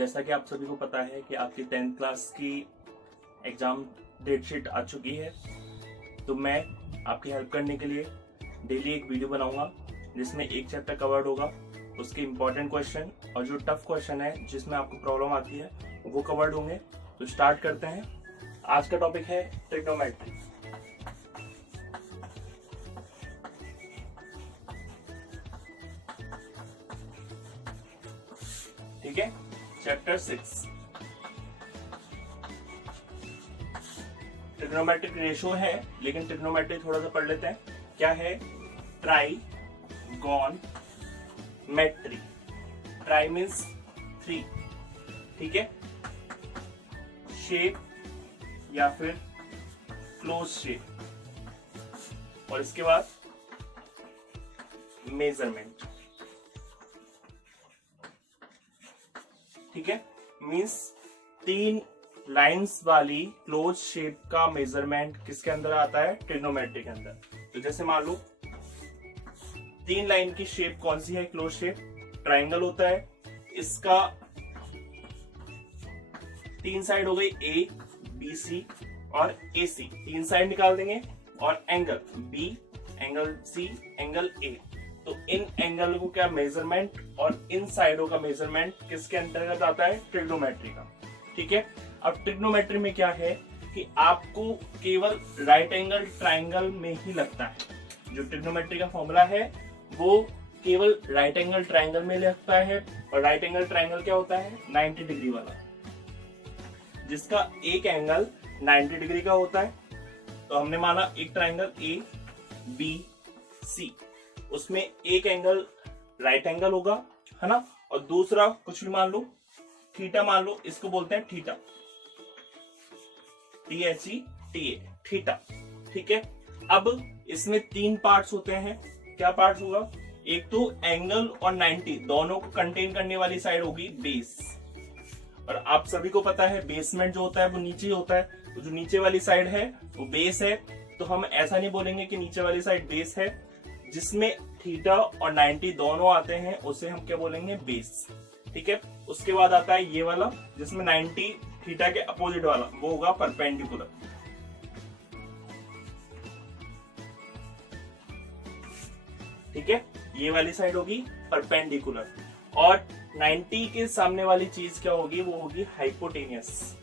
जैसा कि आप सभी को पता है कि आपकी 10th क्लास की एग्ज़ाम डेट शीट आ चुकी है, तो मैं आपकी हेल्प करने के लिए डेली एक वीडियो बनाऊंगा जिसमें एक चैप्टर कवर्ड होगा, उसके इम्पोर्टेंट क्वेश्चन और जो टफ क्वेश्चन है जिसमें आपको प्रॉब्लम आती है वो कवर्ड होंगे। तो स्टार्ट करते हैं। आज का टॉपिक है ट्रिग्नोमेट्री। ठीक है, चैप्टर 6 ट्रिग्नोमेट्रिक रेशियो है, लेकिन ट्रिग्नोमेट्री थोड़ा सा पढ़ लेते हैं। क्या है? ट्राइगोनमेट्री। ट्राई मीन्स 3, ठीक है, शेप या फिर क्लोज शेप, और इसके बाद मेजरमेंट। ठीक है, मीन्स 3 लाइंस वाली क्लोज शेप का मेजरमेंट किसके अंदर आता है? ट्रिग्नोमेट्री के अंदर। तो जैसे मान लो 3 लाइन की शेप कौन सी है? क्लोज शेप ट्राइंगल होता है। इसका 3 साइड हो गई ए बी सी और ए सी, 3 साइड निकाल देंगे, और angle B, angle C, angle A. तो इन एंगल को क्या मेजरमेंट और इन साइडों का मेजरमेंट किसके अंतर्गत आता है? ट्रिग्नोमेट्री का। ठीक है, अब ट्रिग्नोमेट्री में क्या है कि आपको केवल राइट एंगल ट्राइंगल में ही लगता है। जो ट्रिग्नोमेट्री का फॉर्मूला है वो केवल राइट एंगल ट्राइंगल में लगता है, और राइट एंगल ट्राइंगल क्या होता है? 90 डिग्री वाला, जिसका एक एंगल 90 डिग्री का होता है। तो हमने माना एक ट्राइंगल ए बी सी, उसमें एक एंगल राइट एंगल होगा, है ना, और दूसरा कुछ भी मान लो, थीटा मान लो, इसको बोलते हैं थीटा, THETA, थीटा। ठीक है, अब इसमें 3 पार्ट्स होते हैं। क्या पार्ट्स होगा? एक तो एंगल और 90 दोनों को कंटेन करने वाली साइड होगी बेस, और आप सभी को पता है बेसमेंट जो होता है वो नीचे होता है। तो जो नीचे वाली साइड है वो बेस है। तो हम ऐसा नहीं बोलेंगे कि नीचे वाली साइड बेस है। जिसमें थीटा और 90 दोनों आते हैं उसे हम क्या बोलेंगे? बेस। ठीक है, उसके बाद आता है ये वाला जिसमें 90 थीटा के अपोजिट वाला, वो होगा परपेंडिकुलर। ठीक है, ये वाली साइड होगी परपेंडिकुलर, और 90 के सामने वाली चीज क्या होगी? वो होगी हाइपोटेनियस।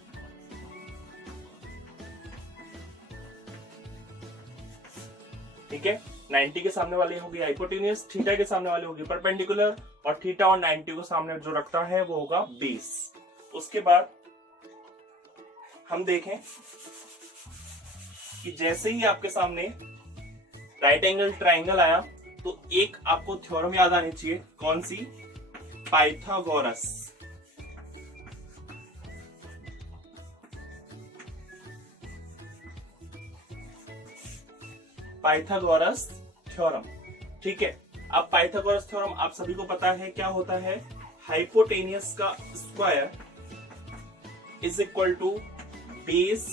ठीक है, 90 के सामने वाली होगी हाइपोटेनियस, थीटा के सामने वाली होगी परपेंडिकुलर, और थीटा और 90 को सामने जो रखता है वो होगा बेस। उसके बाद हम देखें कि जैसे ही आपके सामने राइट एंगल ट्राइंगल आया तो एक आपको थ्योरम याद आनी चाहिए। कौन सी? पाइथागोरस। Pythagoras theorem. ठीक है, अब पाइथागोरस थ्योरम आप सभी को पता है क्या होता है? हाइपोटेनियस का square is equal to base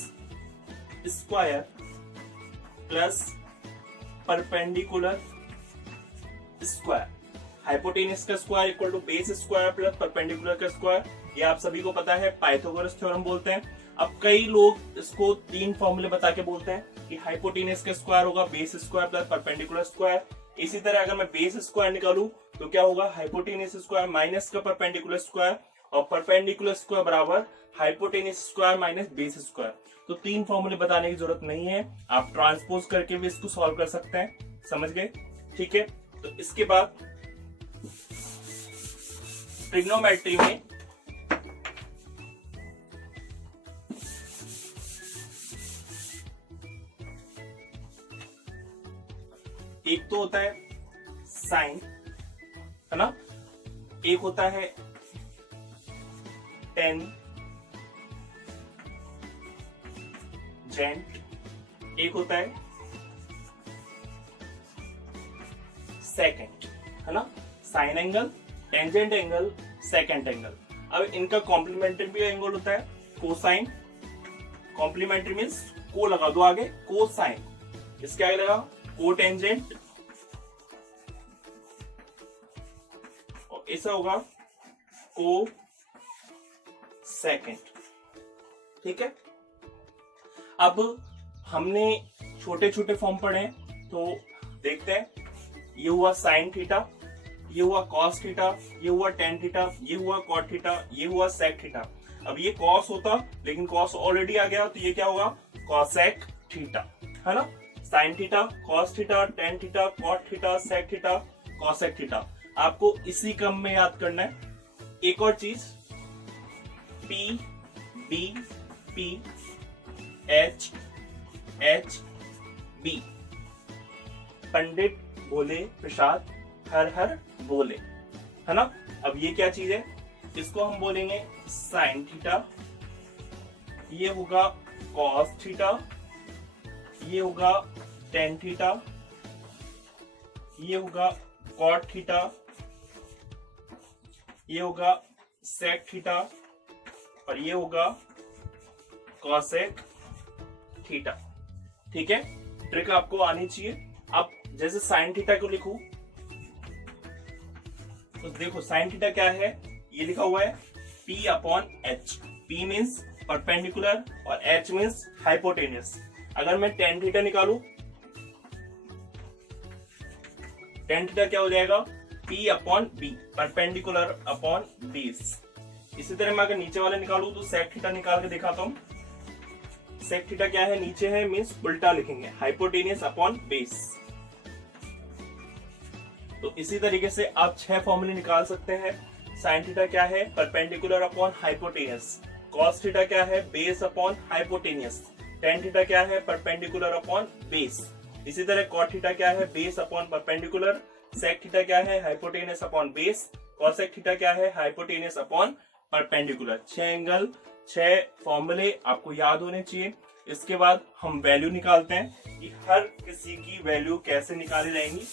square plus perpendicular square. Hypotenuse का square equal to base square plus perpendicular का स्क्वायर, ये आप सभी को पता है, पाइथागोरस थ्योरम बोलते हैं। अब कई लोग इसको 3 फॉर्मूले बता के बोलते हैं कि हाइपोटेनियस का स्क्वायर होगा base square plus perpendicular square. इसी तरह अगर मैं बेस स्क्वायर निकालूं तो क्या होगा? हाइपोटेनियस स्क्वायर माइनस का परपेंडिकुलर स्क्वायर, और परपेंडिकुलर स्क्वायर बराबर hypotenuse square minus base square. तो 3 फॉर्मूले बताने की जरूरत नहीं है, आप ट्रांसपोज करके भी इसको सॉल्व कर सकते हैं। समझ गए? ठीक है, तो इसके बाद ट्रिग्नोमेट्री में एक तो होता है साइन, है ना, एक होता है टेंजेंट, एक होता है सेकेंड, है ना, sign angle, tangent angle, second angle. अब इनका कॉम्प्लीमेंट्री भी एंगल होता है कोसाइन। कॉम्प्लीमेंट्री मीन्स को लगा दो आगे, कोसाइन, इसके आगे लगा कोटेंजेंट, और ऐसा होगा को सेकेंड। ठीक है, अब हमने छोटे छोटे फॉर्म पढ़े हैं, तो देखते हैं। ये हुआ साइन थीटा, ये हुआ कॉस थीटा, ये हुआ टेन थीटा, ये हुआ कॉट थीटा, ये हुआ सेक थीटा। अब ये कॉस होता, लेकिन कॉस ऑलरेडी आ गया, तो ये क्या होगा, कॉसेक थीटा, है ना। Sine theta, cos theta, tan theta, cot theta, sec theta, cosec theta. आपको इसी क्रम में याद करना है। एक और चीज, P B P H H B, पंडित बोले प्रसाद हर हर बोले, है ना। अब ये क्या चीज है, इसको हम बोलेंगे साइन थीटा, ये होगा कॉस थीटा, ये होगा टेन थीटा, ये होगा कॉट थीटा, ये होगा सेक थीटा, और ये होगा कॉसेक थीटा। ठीक है, ट्रिक आपको आनी चाहिए। अब जैसे साइन थीटा को लिखूं, तो देखो साइन थीटा क्या है, ये लिखा हुआ है P upon H. P means perpendicular और H मीन्स हाइपोटेनियस। अगर मैं टेन थीटा निकालू, टेन थीटा क्या हो जाएगा, P upon B, perpendicular upon base. इसी तरह मैं अगर नीचे वाले निकालू, तो सेक थीटा निकाल के दिखाता हूं। सेक थीटा क्या है, नीचे है मीन्स उल्टा लिखेंगे, हाइपोटेनियस अपॉन बेस। तो इसी तरीके से आप 6 फॉर्मूले निकाल सकते हैं। साइन थीटा क्या है, perpendicular upon hypotenuse. Cos theta क्या है, base upon hypotenuse. Ten theta क्या है, परपेंडिकुलर अपॉन बेस। इसी तरह कॉट थीटा क्या है, base upon perpendicular. Sec theta क्या है, hypotenuse upon base. Cosec theta क्या है, हाइपोटेनियस अपॉन परपेंडिकुलर। 6 एंगल, 6 फॉर्मूले आपको याद होने चाहिए। इसके बाद हम वैल्यू निकालते हैं कि हर किसी की वैल्यू कैसे निकाली जाएंगी।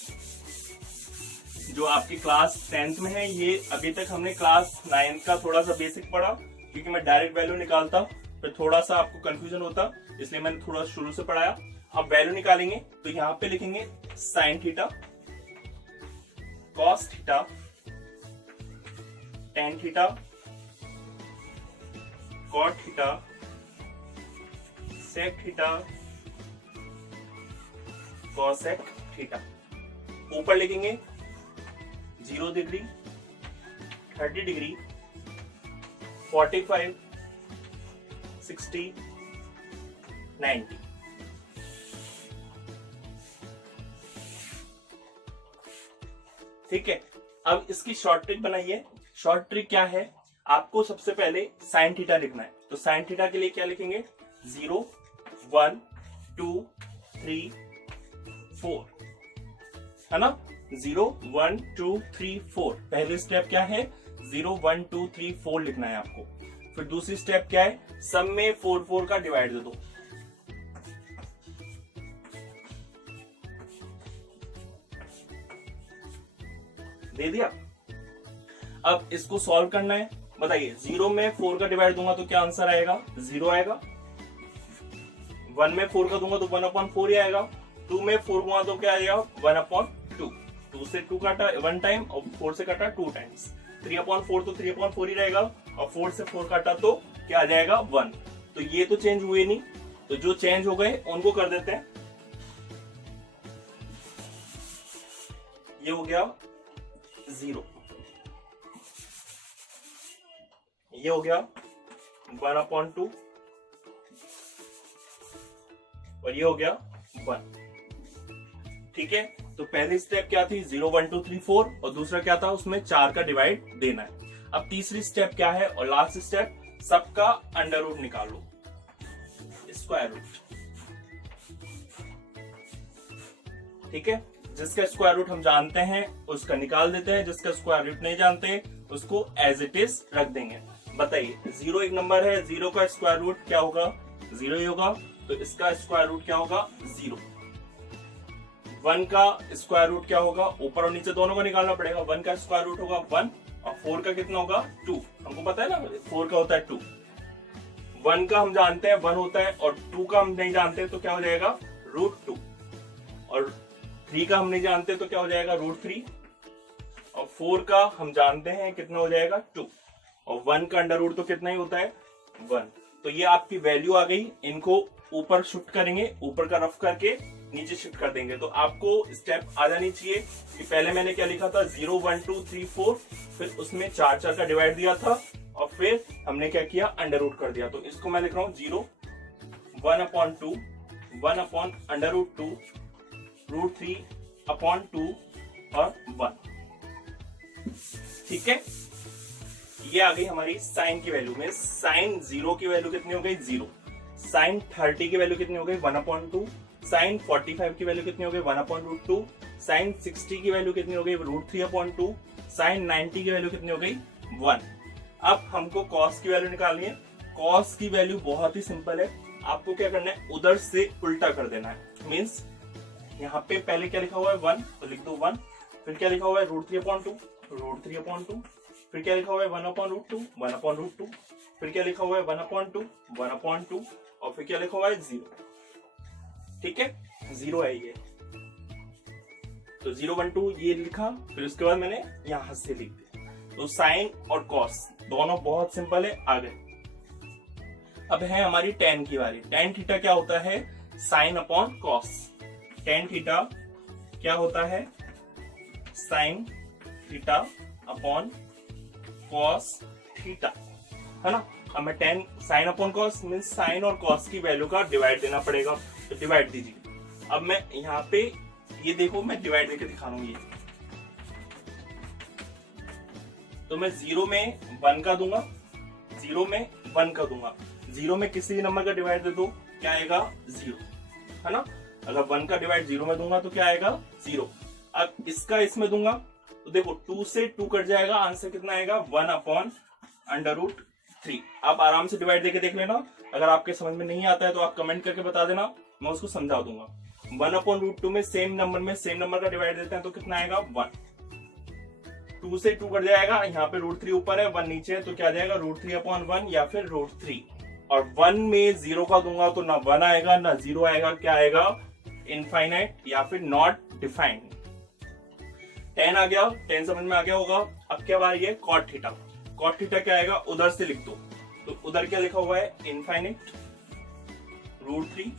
जो आपकी क्लास 10th में है, ये अभी तक हमने क्लास 9th का थोड़ा सा बेसिक पढ़ा, क्योंकि मैं डायरेक्ट वैल्यू निकालता फिर थोड़ा सा आपको कंफ्यूजन होता, इसलिए मैंने थोड़ा शुरू से पढ़ाया। अब वैल्यू निकालेंगे, तो यहाँ पे लिखेंगे sine theta, cos theta, tan theta, cot theta, sec theta, cosec theta. ऊपर लिखेंगे 0 डिग्री, 30 डिग्री, 45, 60, 90। ठीक है, अब इसकी शॉर्ट ट्रिक बनाइए। शॉर्ट ट्रिक क्या है, आपको सबसे पहले साइन थीटा लिखना है। तो साइन थीटा के लिए क्या लिखेंगे, 0, 1, 2, 3, 4, है ना। 0, 1, 2, 3, 4 पहले स्टेप क्या है, 0, 1, 2, 3, 4 लिखना है आपको। फिर दूसरी स्टेप क्या है, सब में 4 4 का डिवाइड दे दो। दे दिया। अब इसको सॉल्व करना है। बताइए, 0 में 4 का डिवाइड दूंगा तो क्या आंसर आएगा, 0 आएगा। 1 में 4 का दूंगा तो 1/4 ही आएगा। 2 में 4 दूंगा तो क्या आएगा, 1/2। 2 से 2 काटा 1 टाइम और 4 से काटा 2 टाइम्स। 3/4 तो 3/4 ही रहेगा, और 4 से 4 काटा तो क्या आ जाएगा, 1। तो ये तो चेंज हुए नहीं, तो जो चेंज हो गए उनको कर देते हैं। ये हो गया 0, ये हो गया 1/2, और ये हो गया 1। ठीक है, तो पहली स्टेप क्या थी, 0, 1, 2, 3, 4, और दूसरा क्या था, उसमें 4 का डिवाइड देना है। अब तीसरी स्टेप क्या है, और लास्ट स्टेप, सबका अंडर रूट निकालो, स्क्वायर रूट। ठीक है, जिसका स्क्वायर रूट हम जानते हैं उसका निकाल देते हैं, जिसका स्क्वायर रूट नहीं जानते उसको एज इट इज रख देंगे। बताइए, 0 एक नंबर है, 0 का स्क्वायर रूट क्या होगा, 0 ही होगा, तो इसका स्क्वायर रूट क्या होगा, 0। 1 का स्क्वायर रूट क्या होगा, ऊपर और नीचे दोनों को निकालना पड़ेगा। 1 का स्क्वायर रूट होगा 1, और 4 का कितना होगा, 2। हमको पता है ना 4 का होता है 2। 1 का हम जानते हैं 1 होता है, और 2 का हम नहीं जानते तो क्या हो जाएगा, √2। और 3 का हम नहीं जानते तो क्या हो जाएगा, √3। और 4 का हम जानते हैं कितना हो जाएगा, 2। और 1 का अंडर रूट तो कितना ही होता है 1। तो ये आपकी वैल्यू आ गई। इनको ऊपर शिफ्ट करेंगे, ऊपर का रफ करके नीचे शिफ्ट कर देंगे। तो आपको स्टेप आ जानी चाहिए कि पहले मैंने क्या लिखा था 0 1 2 3 4, फिर उसमें 4 4 का डिवाइड दिया था और फिर हमने क्या किया अंडर रूट कर दिया। तो इसको मैं लिख रहा हूं 0 1/2 1/√2 √3/2 और 1। ठीक है, ये आ गई हमारी साइन की वैल्यू में। साइन 0 की वैल्यू कितनी हो गई 0। साइन 30 की वैल्यू कितनी हो गई 1/2। साइन 45 की वैल्यू कितनी हो गई 1/√2। साइन 60 की वैल्यू कितनी हो गई √3/2। साइन 90 की वैल्यू कितनी हो गई 1। अब हमको कॉस की वैल्यू निकालनी है। कॉस की वैल्यू बहुत ही सिंपल है, आपको क्या करना है उधर से उल्टा कर देना है। मींस यहाँ पे पहले क्या लिखा हुआ है 1, तो लिख दो 1। फिर क्या लिखा हुआ है √3/2 √3/2। फिर क्या लिखा हुआ है 1/√2 1/√2। फिर क्या लिखा हुआ है 1/2 1/2 और फिर क्या लिखा हुआ है 0। ठीक है, 0 है ये। तो 0 1 2 ये लिखा, फिर उसके बाद मैंने यहां से लिख दिया। तो साइन और कॉस दोनों बहुत सिंपल है, आ गए। अब है हमारी tan की बारी। tan थीटा क्या होता है sine upon cos. tan theta क्या होता है sine theta upon cos theta, है ना। अब मैं tan sine upon cos means sign और कॉस की वैल्यू का डिवाइड देना पड़ेगा, तो डिवाइड दीजिए। अब मैं यहाँ पे ये देखो मैं डिवाइड देके दिखा रहा हूँ ये। तो मैं 0 में 1 का दूंगा, 0 में 1 का दूंगा। 0 में किसी भी नंबर का डिवाइड दे दो, क्या आएगा 0, है ना। अगर 1 का डिवाइड 0 में दूंगा तो क्या आएगा 0। अब इसका इसमें दूंगा तो देखो 2 से 2 कट जाएगा, आंसर कितना आएगा 1/√3। आप आराम से डिवाइड देके देख लेना। अगर आपके समझ में नहीं आता है तो आप कमेंट करके बता देना, मैं उसको समझा दूंगा। 1/√2 में सेम नंबर का डिवाइड देते हैं तो कितना आएगा 1। 2 से 2 कट जाएगा, यहाँ पे √3 ऊपर है 1 नीचे है, तो क्या आ जाएगा √3/1 या फिर √3। और 1 में 0 का दूंगा तो ना 1 आएगा ना 0 आएगा, क्या आएगा इनफाइनाइट या फिर नॉट डिफाइंड। 10 आ गया, 10 समझ में आ गया होगा। अब क्या बारी है कॉट थीटा। कॉट थीटा क्या आएगा उधर से लिख दो, तो उधर क्या लिखा हुआ है इनफाइनाइट √3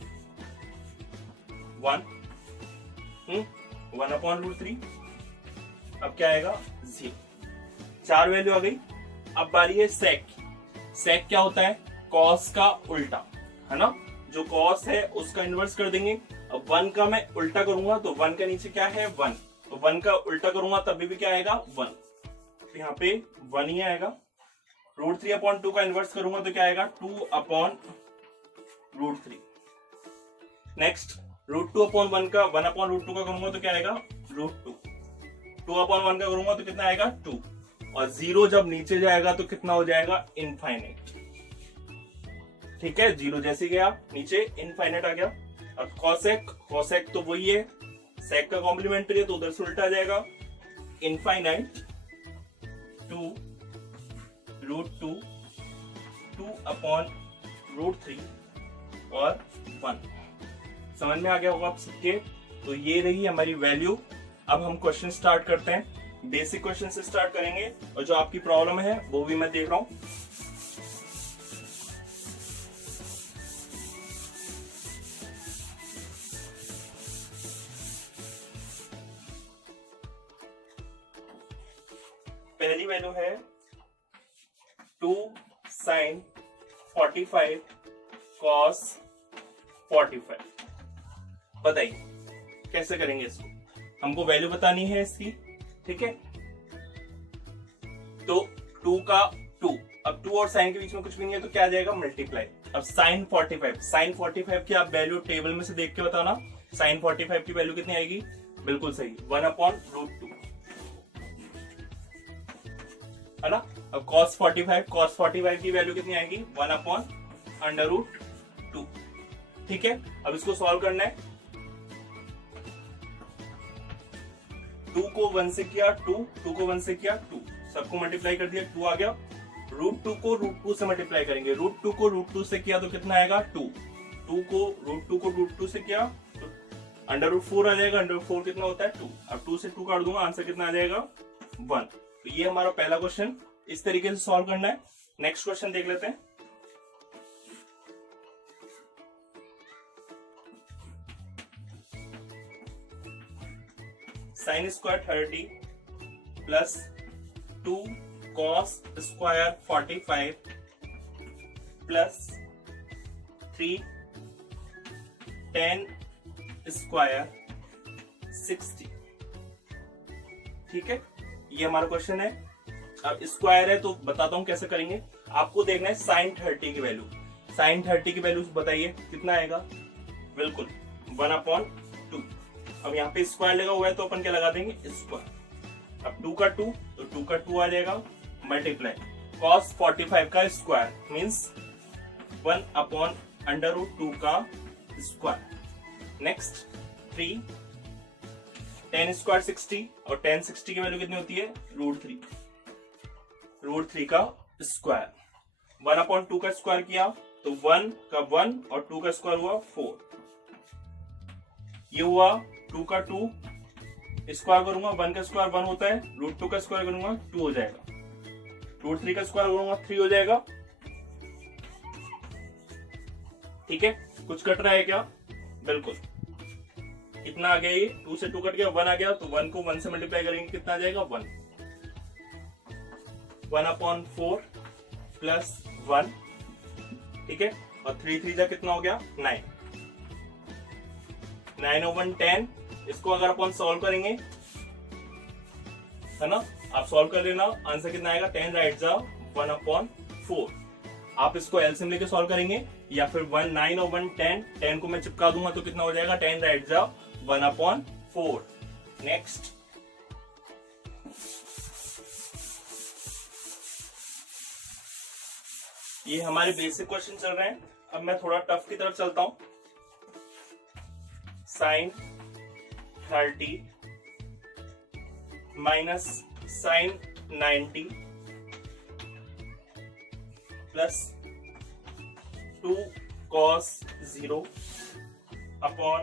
1 1/√3। अब क्या आएगा 0। 4 वैल्यू आ गई। अब बारी है सेक। सेक क्या होता है कॉस का उल्टा, है ना। जो कॉस है उसका इनवर्स कर देंगे। अब 1 का मैं उल्टा करूंगा तो 1 के नीचे क्या है 1, तो 1 का उल्टा करूंगा तभी भी क्या आएगा 1, तो यहाँ पे 1 ही आएगा। √3/2 का इनवर्स करूंगा तो क्या आएगा 2/√3। नेक्स्ट √2/1 का 1/√2 का करूंगा तो क्या आएगा √2। 2/1 का करूंगा तो कितना आएगा 2, और 0 जब नीचे जाएगा तो कितना हो जाएगा इनफाइनाइट। ठीक है, 0 जैसे गया नीचे इनफाइनाइट आ गया। अब कॉसेक, कॉसेक तो वही है सेक का कॉम्प्लीमेंट्री है, तो उधर से उल्टा आ जाएगा इनफाइनाइट 2 √2 2/√3 और 1। समझ में आ गया होगा आप सबके। तो ये रही हमारी वैल्यू। अब हम क्वेश्चन स्टार्ट करते हैं। बेसिक क्वेश्चन से स्टार्ट करेंगे और जो आपकी प्रॉब्लम है वो भी मैं देख रहा हूं। पहली वैल्यू है 2 sin 45 cos 45। बताइए कैसे करेंगे इसको, हमको वैल्यू बतानी है इसकी। ठीक है, तो 2 का 2, अब 2 और साइन के बीच में कुछ भी नहीं है तो क्या आ जाएगा मल्टीप्लाई। अब sin 45 की आप वैल्यू टेबल में से देख के बताना। sin 45 की वैल्यू कितनी आएगी, बिल्कुल सही 1/√2, है ना। अब cos 45 की वैल्यू कितनी आएगी 1/√2। ठीक है, अब इसको सॉल्व करना है। 2 को 1 से किया 2, 2 को 1 से किया 2, सबको मल्टीप्लाई कर दिया 2 आ गया। √2 को √2 से मल्टीप्लाई करेंगे। √2 को √2 से किया तो कितना आएगा 2, 2 को √2 से किया तो √4 आ जाएगा। √4 कितना होता है 2। अब 2 से 2 काट दूंगा, आंसर कितना आ जाएगा 1। तो ये हमारा पहला क्वेश्चन इस तरीके से सॉल्व करना है। नेक्स्ट क्वेश्चन देख लेते हैं। Sine square 30 plus 2 cos square 45 plus 3 10 square 60। ठीक है, ये हमारा क्वेश्चन है। अब स्क्वायर है तो बताता हूं कैसे करेंगे। आपको देखना है साइन 30 की वैल्यू। साइन 30 की वैल्यू बताइए कितना आएगा। बिल्कुल 1/2। अब यहाँ पे स्क्वायर लगा हुआ है तो अपन क्या लगा देंगे, स्क्वायर। अब 2 का 2 तो 2 का 2 आ जाएगा, मल्टीप्लाई कॉस 45 का स्क्वायर मीन्स 1/√2 का स्क्वायर। नेक्स्ट 3 10 स्क्वायर 60 और 10 60 की वैल्यू कितनी होती है, √3 का स्क्वायर। 1/2 का स्क्वायर किया तो 1 का 1 और 2 का स्क्वायर हुआ 4। ये हुआ 2 का 2 स्क्वायर करूंगा, 1 का स्क्वायर 1 होता है, √2 का स्क्वायर करूंगा 2 हो जाएगा, √3 का स्क्वायर करूंगा 3 हो जाएगा। ठीक है, कुछ कट रहा है क्या, बिल्कुल। कितना आ गया, ये 2 से 2 कट गया, 1 आ गया, तो 1 को 1 से मल्टीप्लाई करेंगे कितना आ जाएगा, 1। 1/4 प्लस 1। ठीक है, और 3 3 जा कितना हो गया, 9। 9/10। इसको अगर अपन सॉल्व करेंगे, है ना, आप सॉल्व कर लेना, आंसर कितना आएगा, 10 राइट जा 1/4। आप इसको एलसीएम लेके सॉल्व करेंगे या फिर 9/10, 10 को मैं चिपका दूंगा तो कितना हो जाएगा, 10 राइट जा 1/4। नेक्स्ट ये हमारे बेसिक क्वेश्चन चल रहे हैं। अब मैं थोड़ा टफ की तरफ चलता हूं। Sine 30 minus sine 90 plus 2 cos 0 upon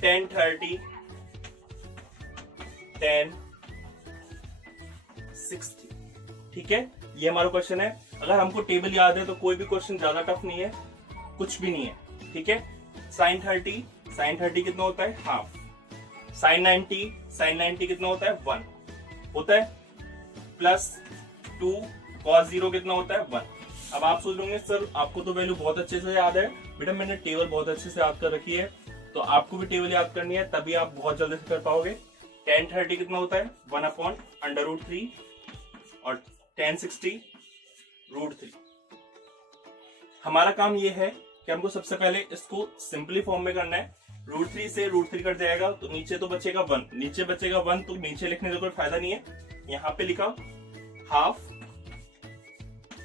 10 30 10 60। ठीक है, ये हमारा क्वेश्चन है। अगर हमको टेबल याद है तो कोई भी क्वेश्चन ज्यादा टफ नहीं है, कुछ भी नहीं है। ठीक है, साइन 30 कितना होता है, हाफ। साइन 90 कितना होता है, 1 होता है, प्लस 2 cos 0 कितना होता है, 1। अब आप सोच रहे सर आपको तो वैल्यू बहुत अच्छे से याद है। बेटा मैंने टेबल बहुत अच्छे से याद कर रखी है, तो आपको भी टेबल याद करनी है, तभी आप बहुत जल्दी से कर पाओगे। 10 30 कितना होता है, 1/√3 और 10 60 √3। हमारा काम ये है कि हमको सबसे पहले इसको सिंपली फॉर्म में करना है। √3 से √3 कट जाएगा तो नीचे तो बचेगा 1, नीचे बचेगा 1 तो नीचे लिखने का कोई फायदा नहीं है। यहां पे लिखा हाफ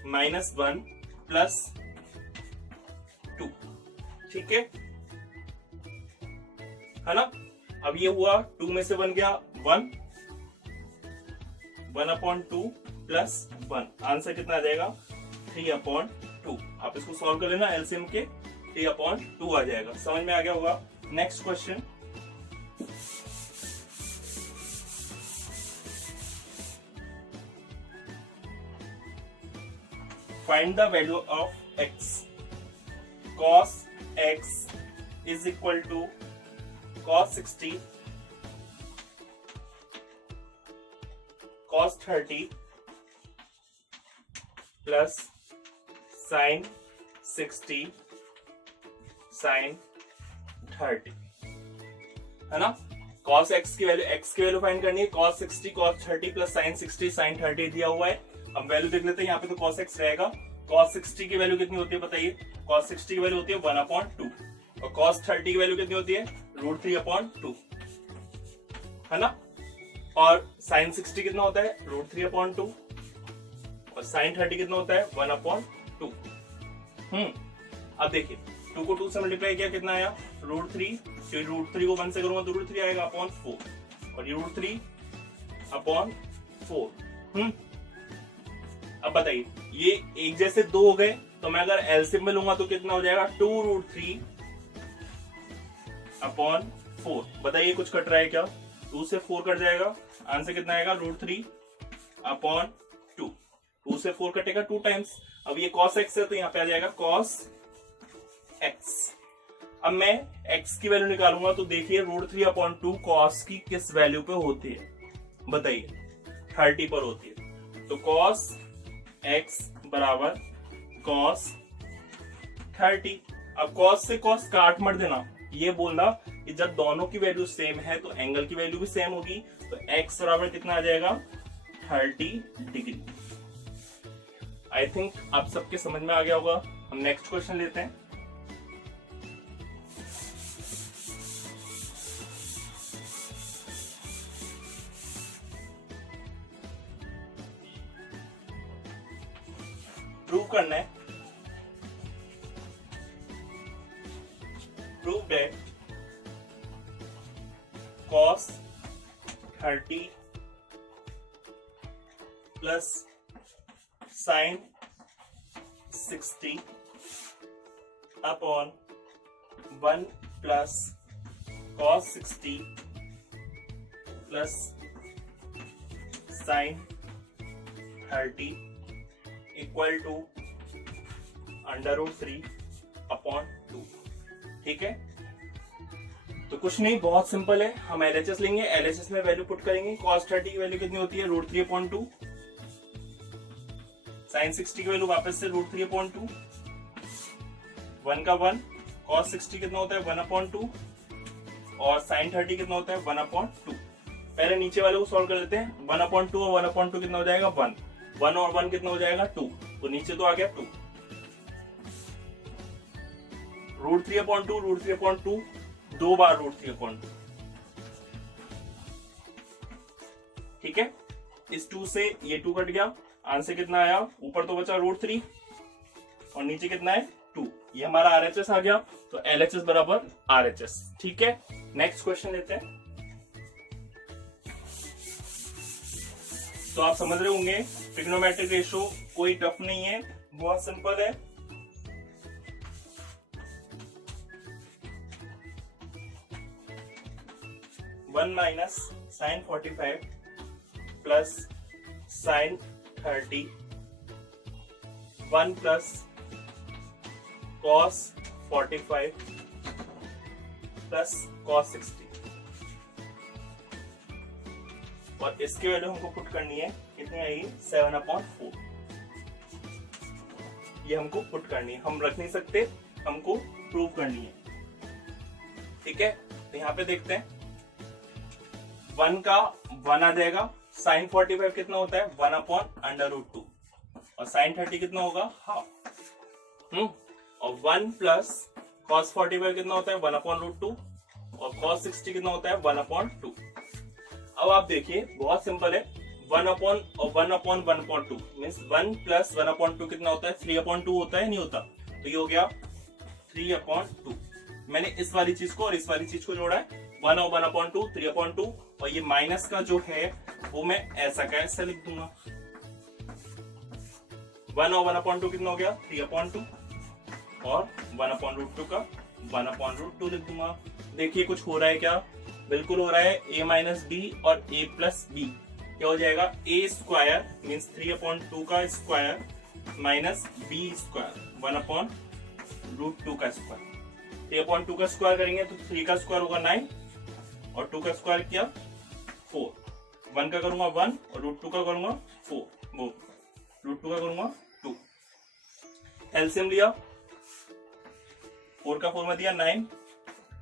-1 प्लस 2। ठीक है ना। अब ये हुआ 2 में से 1 गया 1, 1/2 प्लस 1। आंसर कितना आ जाएगा, 3/2। आप इसको सॉल्व कर लेना एलसीएम के, 3/2 आ जाएगा। समझ में आ गया होगा। Next question, find the value of x। cos x is equal to cos 60 cos 30 plus sin 60 sin 30, है ना। cos x की वैल्यू फाइंड करनी है। cos 60 cos 30 plus sin 60 sin 30 दिया हुआ है। हम वैल्यू देख लेते हैं। यहाँ पे तो cos x रहेगा। cos 60 की वैल्यू कितनी होती है बताइए। cos 60 की वैल्यू होती है 1/2 और cos 30 की वैल्यू कितनी होती है, √3/2, है ना। और sin 60 कितना होता है, √3/2 और sin 30 कितना होता है, 1/2। अब देखिए 2 को 2 से मल्टीप्लाई किया कितना आया, √3। √3 को 1 से करूंगा तो √3 आएगा अपॉन 4 और ये √3/4। अब बताइए ये एक जैसे 2 हो गए, तो मैं अगर एलसीएम में लूंगा तो कितना हो जाएगा, 2√3/4। बताइए कुछ कट रहा है क्या, 2 से 4 कट जाएगा, आंसर कितना आएगा, √3/4। 2 से 4 कटेगा 2 टाइम्स। अब ये cos x है तो यहाँ पे आ जाएगा cos x। अब मैं x की वैल्यू निकालूंगा तो देखिए √3/2 cos की किस वैल्यू पे होती है बताइए, 30 पर होती है। तो cos x बराबर cos 30। अब cos से cos काट मत देना, ये बोलना कि जब दोनों की वैल्यू सेम है तो एंगल की वैल्यू भी सेम होगी। तो x बराबर कितना आ जाएगा 30 डिग्री। आई थिंक आप सबके समझ में आ गया होगा। हम नेक्स्ट क्वेश्चन लेते हैं। प्रूव करना है, prove that cos 30 plus sin 60 upon 1 plus cos 60 plus sin 30 equal to √3/2। ठीक है, तो कुछ नहीं, बहुत सिंपल है। हम LHS लेंगे, LHS में वैल्यू पुट करेंगे। cos 30 की वैल्यू कितनी होती है √3/2, sin 60 की वैल्यू वापस से √3/2, 1 का 1, cos 60 कितना होता है 1/2 और sin 30 कितना होता है 1/2। पहले नीचे वाले को सॉल्व कर लेते हैं। 1/2 और 1/2 कितना हो जाएगा 1, 1 और 1 कितना हो जाएगा 2, तो नीचे तो आ गया 2। √3/2 2 बार √3/2। ठीक है, इस 2 से ये 2 कट गया, आंसर कितना आया, ऊपर तो बचा √3 और नीचे कितना है 2। ये हमारा RHS आ गया। तो LHS बराबर RHS। ठीक है, नेक्स्ट क्वेश्चन लेते हैं। तो आप समझ रहे होंगे ट्रिग्नोमेट्रिक रेशियो कोई टफ नहीं है, बहुत सिंपल है। One minus sin 45 plus sin 30, 1 plus cos 45 plus cos 60 और इसकी वैल्यू हमको पुट करनी है, कितनी आएगी 7/4। ये हमको पुट करनी है, हम रख नहीं सकते, हमको प्रूव करनी है। ठीक है, तो यहाँ पे देखते हैं 1 का 1 आ जाएगा। sin 45 कितना होता है 1/√2 और sin 30 कितना होगा हाफ। और 1 प्लस cos 45 कितना होता है 1/√2 और cos 60 कितना होता है 1/2। अब आप देखिए बहुत सिंपल है, 1/1/2 मीन्स 1 प्लस 1/2 कितना होता है 3/2 होता है, नहीं होता। तो ये हो गया 3/2। मैंने इस वाली चीज को और इस वाली चीज को जोड़ा है, 1 और 1/2 3/2 और ये माइनस का जो है वो मैं ऐसा का ऐसा लिख दूंगा। 1 और 1/2 कितना हो गया 3/2 और 1/√2 का 1/√2 लिख दूंगा। देखिए कुछ हो रहा है क्या, बिल्कुल हो रहा है। a माइनस बी और a प्लस बी क्या हो जाएगा, a स्क्वायर मीन्स 3/2 का स्क्वायर माइनस b स्क्वायर 1/√2 का स्क्वायर। 3/2 का स्क्वायर करेंगे तो 3 का स्क्वायर होगा 9 और 2 का स्क्वायर किया 4, 1 का करूंगा 1 और √2 का करूंगा 4, वो √2 का करूंगा 2। एलसीएम लिया, 4 का 4 में दिया 9,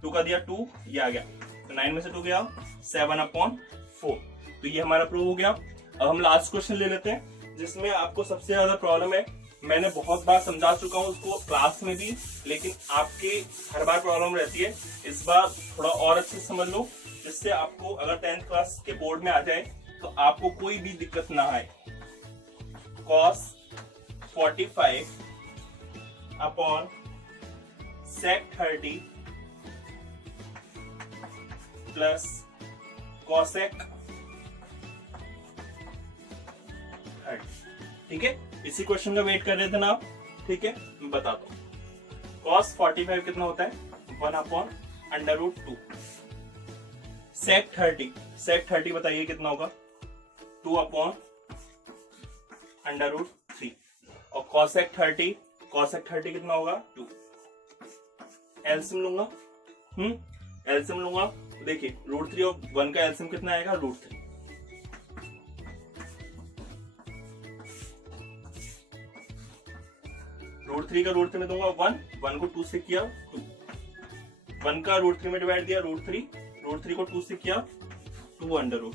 2 का दिया 2, ये आ गया। तो 9 में से 2 गया 7/4। तो ये हमारा प्रूव हो गया। अब हम लास्ट क्वेश्चन ले लेते हैं जिसमें आपको सबसे ज्यादा प्रॉब्लम है। मैंने बहुत बार समझा चुका हूँ उसको क्लास में भी, लेकिन आपके हर बार प्रॉब्लम रहती है। इस बार थोड़ा और अच्छे से समझ लो, जिससे आपको अगर 10th क्लास के बोर्ड में आ जाए तो आपको कोई भी दिक्कत ना आए। cos 45 upon sec 30 plus cosec 30। ठीक है, इसी क्वेश्चन का वेट कर रहे थे ना आप। ठीक है, मैं बताता हूं। cos 45 कितना होता है 1/√2। sec 30 बताइए कितना होगा 2/√2 √3 और cosec 30 कितना होगा 2। एलसीएम लूंगा एलसीएम लूंगा तो देखिए √3 और 1 का एलसीएम कितना आएगा √3। √3 का √3 में दूंगा 1 को 2 से किया 2, 1 का √3 में डिवाइड दिया √3 को 2 से किया 2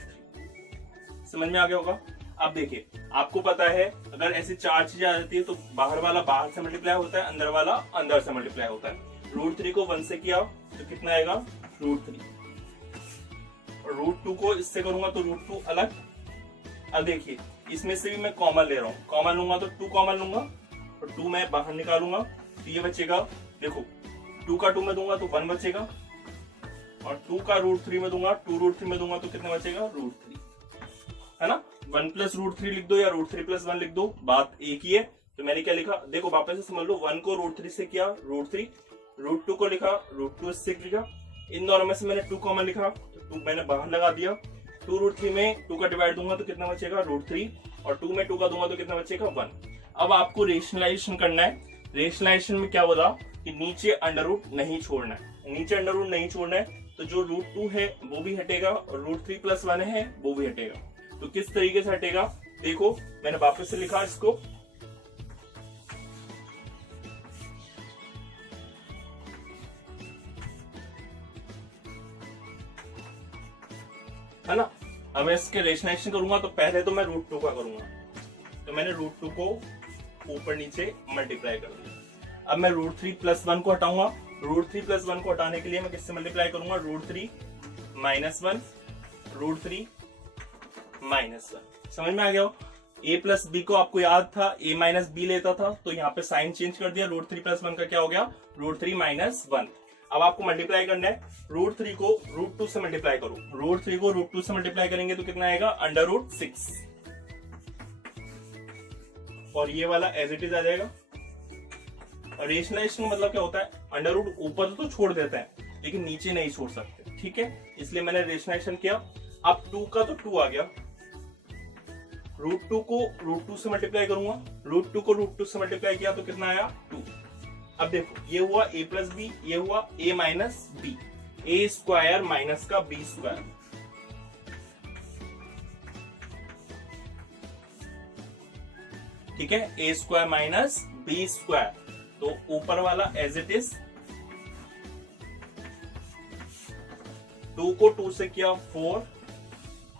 समझ में आ गया होगा। अब देखिए आपको पता है अगर ऐसी चार चीजें आ जाती है तो बाहर वाला बाहर से मल्टीप्लाई होता है, अंदर वाला अंदर से मल्टीप्लाई होता है। √3 को 1 से किया तो कितना आएगा √3 और √2 को इससे करूंगा तो √2 अलग। अब देखिए इसमें से भी मैं कॉमन ले रहा हूँ, कॉमन लूंगा तो 2 कॉमन लूंगा और 2 मैं बाहर निकालूंगा तो ये बचेगा, देखो 2 का 2 में दूंगा तो 1 बचेगा और 2 का √3 में दूंगा 2 √3 में दूंगा तो कितना बचेगा √3, है ना। 1 + √3 लिख दो या √3 + 1 लिख दो, बात एक ही है। तो मैंने क्या लिखा देखो वापस से समझ लो, 1 को √3 से किया √3, √2 को लिखा √2 से लिखा, इन दोनों में से मैंने 2 कॉमन लिखा तो 2 मैंने बाहर लगा दिया। 2 √3 में 2 का डिवाइड दूंगा तो कितना बचेगा √3 और 2 में 2 का दूंगा तो कितना बचेगा 1। अब आपको रेशनलाइजेशन करना है। रेशनलाइजेशन में क्या बोला कि नीचे अंडर नहीं छोड़ना है, नीचे अंडर नहीं छोड़ना है तो जो √2 है वो भी हटेगा और √3 + 1 है वो भी हटेगा। तो किस तरीके से हटेगा देखो, मैंने वापस से लिखा इसको, है ना। अब मैं इसके रेशनलाइजेशन करूंगा तो पहले तो मैं √2 का करूंगा, तो मैंने √2 को ऊपर नीचे मल्टीप्लाई कर दिया। अब मैं √3 + 1 को हटाऊंगा, √3 + 1 को हटाने के लिए मैं किससे मल्टीप्लाई करूंगा √3 - 1 √3 - 1। समझ में आ गया हो। a + b को आपको याद था a - b लेता था तो यहाँ पे साइन चेंज कर दिया, √3 + 1 का क्या हो गया √3 - 1। अब आपको मल्टीप्लाई करना है, √3 को √2 से मल्टीप्लाई करो, √3 को √2 से मल्टीप्लाई करेंगे तो कितना आएगा √6 और ये वाला एज इट इज आ जाएगा। और रेशनलाइजेशन का मतलब क्या होता है, अंडर रूट ऊपर तो छोड़ देते हैं लेकिन नीचे नहीं छोड़ सकते, ठीक है। इसलिए मैंने रेशनलाइजेशन किया। अब 2 का तो 2 आ गया, √2 को √2 से मल्टीप्लाई करूंगा, √2 को √2 से मल्टीप्लाई किया तो कितना आया 2। अब देखो ये हुआ a + b, ये हुआ a - b, a² माइनस का b²। ठीक है, a² माइनस b²। तो ऊपर वाला एज इट इज, 2 को 2 से किया 4,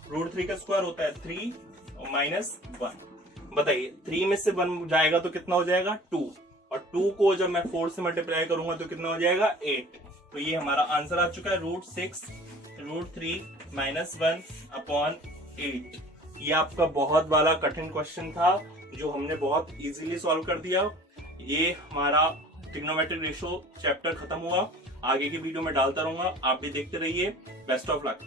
√3 का स्क्वायर होता है 3 और -1। बताइए 3 में से 1 जाएगा तो कितना हो जाएगा 2 और 2 को जब मैं 4 से मल्टीप्लाई करूंगा तो कितना हो जाएगा 8। तो ये हमारा आंसर आ चुका है √6 √3 - 1/8। ये आपका बहुत वाला कठिन क्वेश्चन था जो हमने बहुत इजीली सॉल्व कर दिया। ये हमारा ट्रिग्नोमेट्रिक रेशियो चैप्टर खत्म हुआ, आगे की वीडियो में डालता रहूंगा, आप भी देखते रहिए। Best of luck.